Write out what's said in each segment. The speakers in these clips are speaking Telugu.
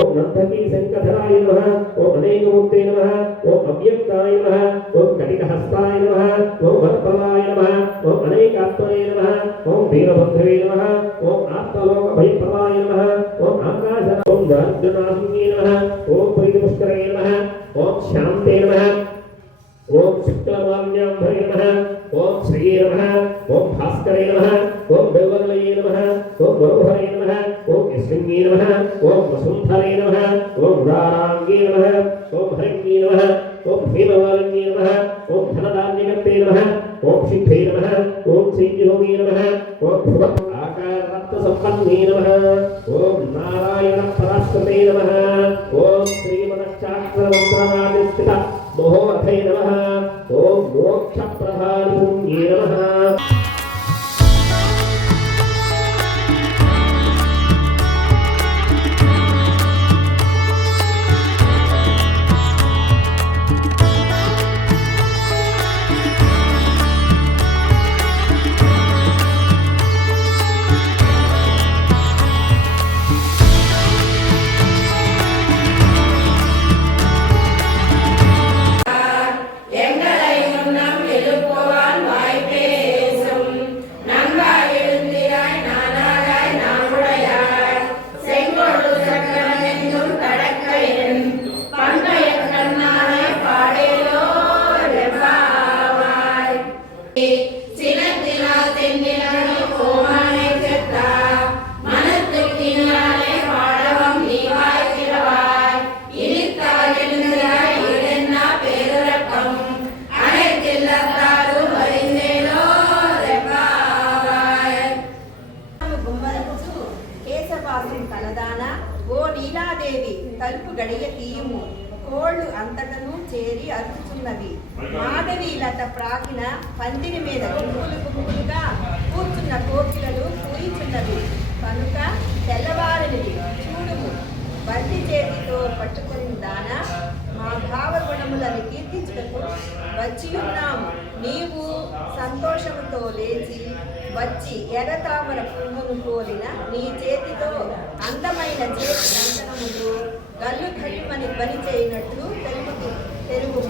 ओम नंदकी शंखधराय नमः ओम अनेकमूर्ते नमः ओम अव्यक्ताय नमः ओम कटिकहस्ताय नमः ओम वरप्रदाय नमः ओम अनेकात्मने नमः ओम वीरभद्रवे नमः ओम आत्मलोकभयप्रदाय नमः ओम आकाश ओम दारिद्र्यनाशिन्ये नमः ओम प्रीतिपुष्करे नमः ओम शान्ते नमः ओम शुक्लमाल्याम्भरे नमः ओम श्रीये नमः ओम भास्करे नमः ओम देवलये नमः ओम वरुहरे नमः ओम यस्मिन्ये नमः ओम वसुन्धरे नमः ओम उदाराङ्गे नमः ओम हरिण्ये नमः ओम हेमवालिन्ये नमः ओम धनधान्यकर्ते नमः ओम शिवे नमः ओम श्रीयोगे नमः ओम भुवत् आकाररत्नसम्पन्ने नमः ओम नारायणपराश्रते नमः ओम श्रीमदश्चाक्रमन्त्रमादिस्थित मोहोऽर्थे नमः ओम मोक्षप्रधानिपुण्ये नमः। తలుపు గడియ తీయుము కోళ్ళు అంతటను చేరి అరుచున్నవి మాధవి లత ప్రాకిన పందిరి మీద గుంపులు గుంపులుగా కూర్చున్న కోకిలలు కూయించున్నవి కనుక తెల్లవారినిది చూడుము బండి చేతితో పట్టుకుని దాన మా భావగుణములను కీర్తించుటకు వచ్చి ఉన్నాము నీవు సంతోషముతో లేచి వచ్చి ఎర్రతామర పువ్వును పోలిన నీ చేతితో అందమైన చేతి లంకనములు గల్లు ఘల్లుమని ధ్వని చేయనట్లు తెలుగు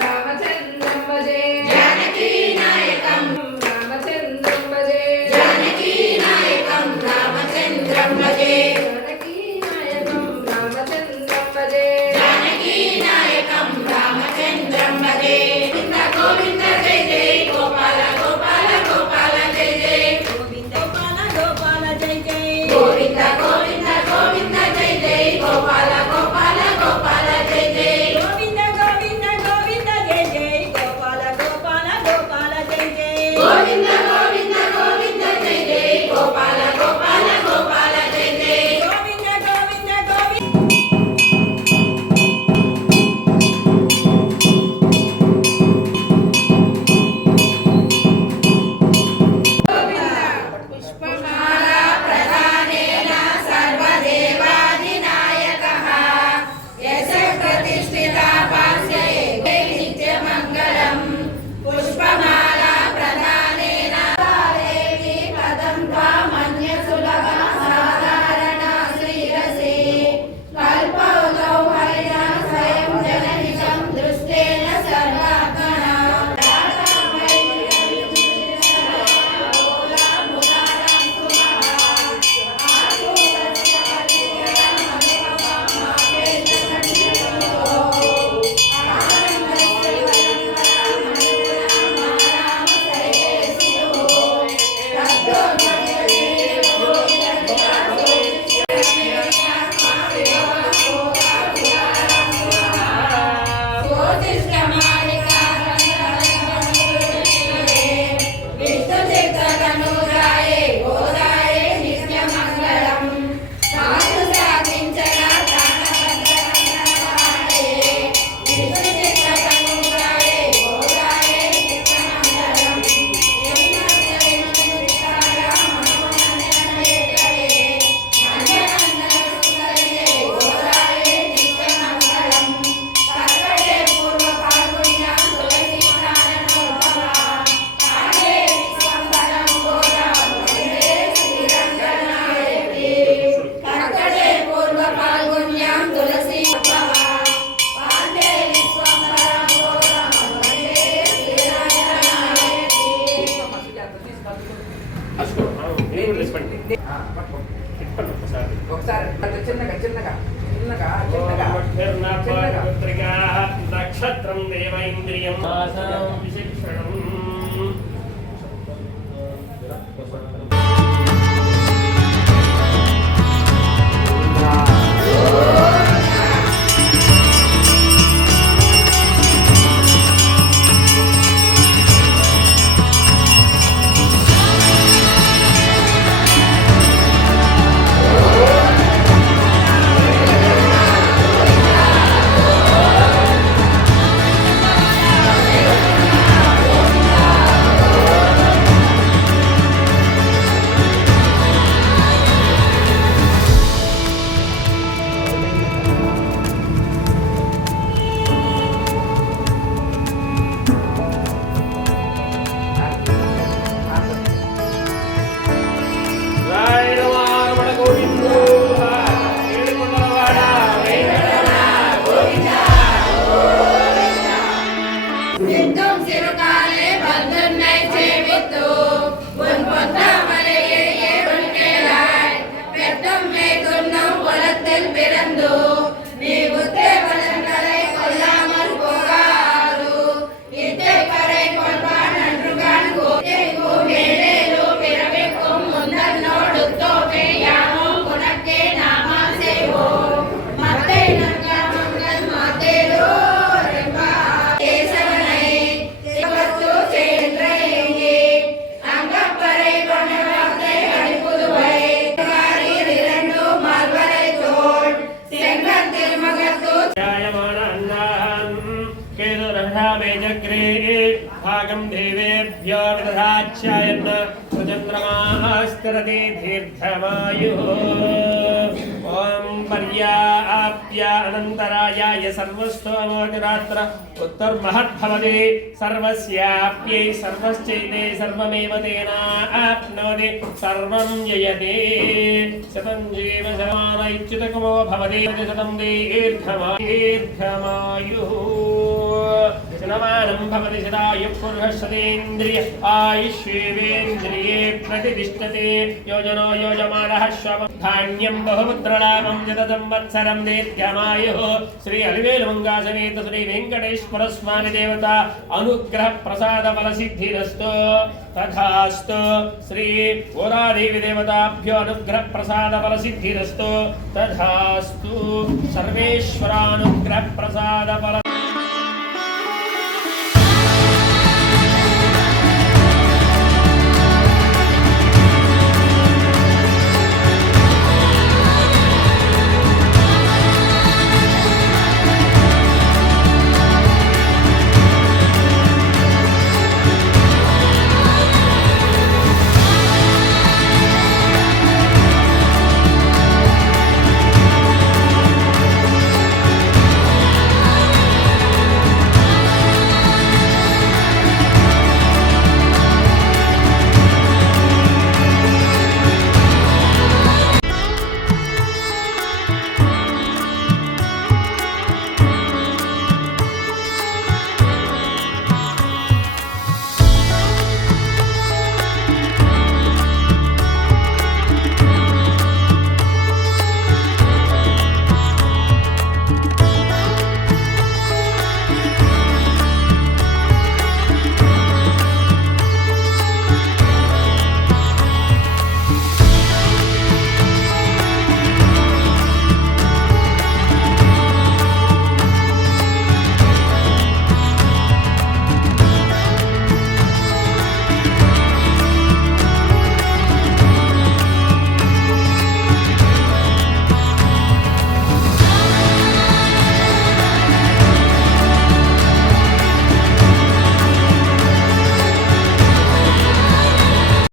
రామచంద్రం భజే జానకీ నాయకం రామచంద్రం భజే జానకీ నాయకం రామచంద్రం భజే జానకీ నాయకం రామచంద్రం భజే జానకీ నాయకం రామచంద్రం భజే గోవింద జయ జయ గోపాల గోపాల గోపాల జయ జయ గోవింద గోపాల గోపాల జయ జయ గోవింద గోవింద గోవింద జయ జయ గోపాల గోపాల గోపాల జయ జయ గోవింద గోవింద గోవింద జయ జయ గోపాల గోపాల గోపాల జయ జయ గోవింద గోవింద గోవింద జయ జయ గోపాల గోపాల గోపాల జయ జయ గోవింద గోవింద గోవింద దేవుడు చెప్పండి చెప్పండి ఒకసారి చిన్నగా చిన్నగా చిన్నగా చిన్నగా పుత్రికా నక్షత్రం దేవ ఇంద్రియం ఆసనం విశిక్షణం சித்தும் சிறுகாலே பந்துன்னை சேவித்து உன் பொத்தமலையே உன் கேளாய் பெத்தும் மேதுன்னும் குலத்தில் பிறந்து நீ புத்தே வளங்களை கொல்லாமல் போகாது இத்தை கரை கொள்வான் நன்று காண்கோ மேலேலோ பிறவிக்கும் முந்தன் நோடு தோமே யாமும் உனக்கே நாமா செய்வோம் மத்தை நற்காமங்கள் மாத்தேலோ भागं देवेभ्यो विदधाच्छायन् सुचन्द्रमास्करति दीर्घमायुः ॐ पर्याप्य अनन्तरायाय सर्वस्तोमोतिरात्र उत्तर्महद्भवति सर्वस्याप्यै सर्वश्चैते सर्वमेव तेनाप्नोति सर्वं जयते शतं जीवशमान इच्युतकमो भवति शतं दीर्घमायुः शतमानं भवति शतायुः पुरुषः शतेन्द्रिय आयुष्येवेन्द्रिये प्रतिष्ठते योजनो योजमानः श्वः धान्यं बहुपुत्रलाभं शतसंवत्सरं दीर्घमायुः श्री अलिवेलुमङ्गासमेत श्री वेङ्कटेश्वर स्वामी देवता अनुग्रह प्रसाद फलसिद्धिरस्तु तथास्तु श्री गोरादेवी देवताभ्यो अनुग्रह प्रसाद फलसिद्धिरस्तु तथास्तु सर्वेश्वरानुग्रह प्रसाद फल